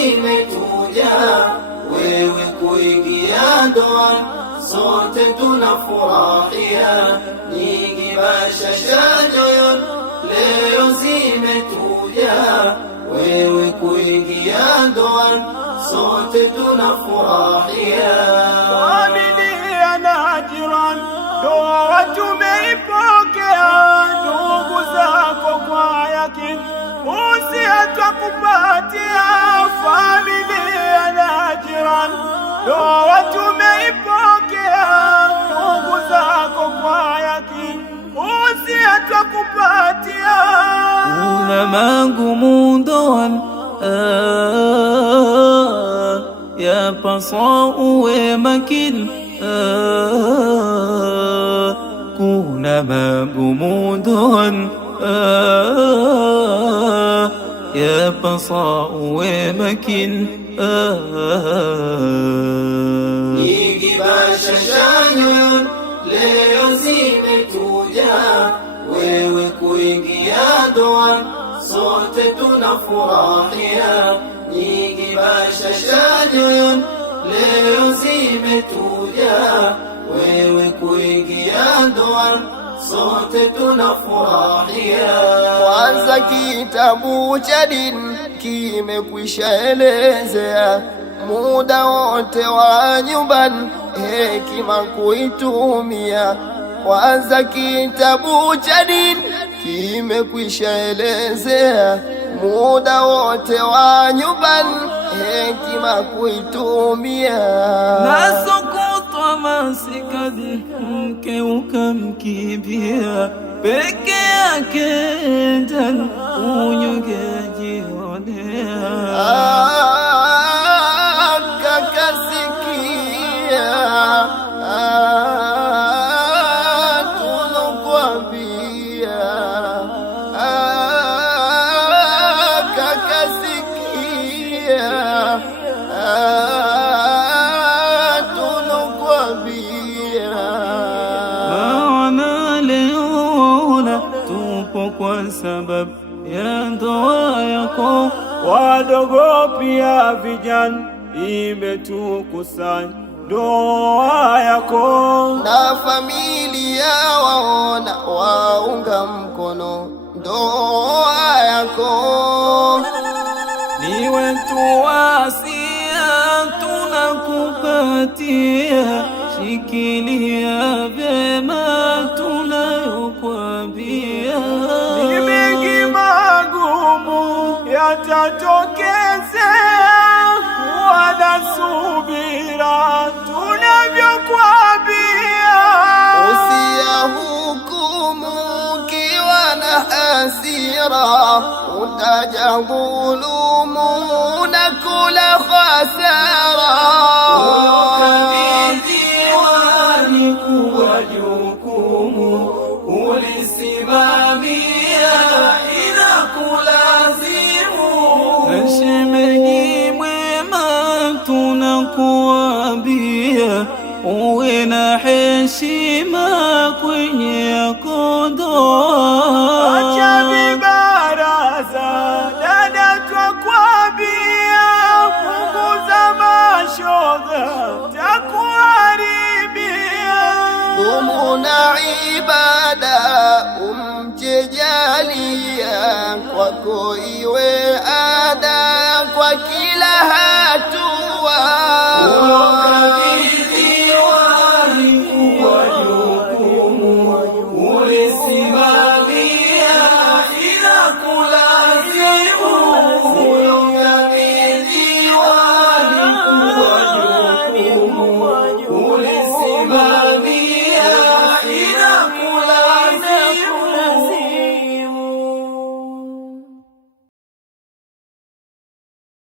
zimetuja, wewe kuingia ndoa, sote tunafurahia. Nyingi bashasha nyoyo leo zimetuja, wewe kuingia ndoa, sote tunafurahia. Familia na jirani, ndoa tumeipokea. Ndugu zako kwa yakini, usia twakupatia. Familia na jirani, ndoa tumeipokea. Ndugu zako kwa yakini, usia twakupatia. Kuna magumu ndoani, yapaswa uwe makini. Kuna magumu ndoani, yapaswa uwe makini. Nyingi bashasha nyoyo leo zimetuja, wewe kuingia ndoa, sote tunafurahia. Nyingi bashasha nyoyo leo zimetuja, wewe kuingia ndoa, sote tunafurahia. Kwanza kitabu cha dini kimekwisha elezea muda wote wa nyumbani, hekima kuitumia. Kwanza kitabu cha dini kimekwisha elezea muda wote wa nyumbani, hekima kuitumia. Nasokotwa masikadi, mke ukamkimbia, peke yake ndani unyonge jionea. Kakasikia tunakwambia, kakasikia tunakwambia. Maana leo tupo kwa sababu ya ndoa yako. Wadogo pia vijana, imetukusanya ndoa yako. Na familia waona waunga mkono ndoa yako. Ni wetu wasia tunakupatia, shikilia vyema tunayokwambia. Ni mengi magumu yatatokezea, wala subira tunavyokwambia. Usiyahukumu ukiwa na hasira, utajadhulumu na kula khasara. Ukabidhiwa kuwa jukumu, ulisimamia inakulazimu. Shemeji mwema tunakuambia, uwe na heshima kwenye yako ndoa. Acha vibaraza dada, twakwambia, punguza mashoga takuharibia. Dumu na ibada umche jalia, kwako iwe ada kwa kila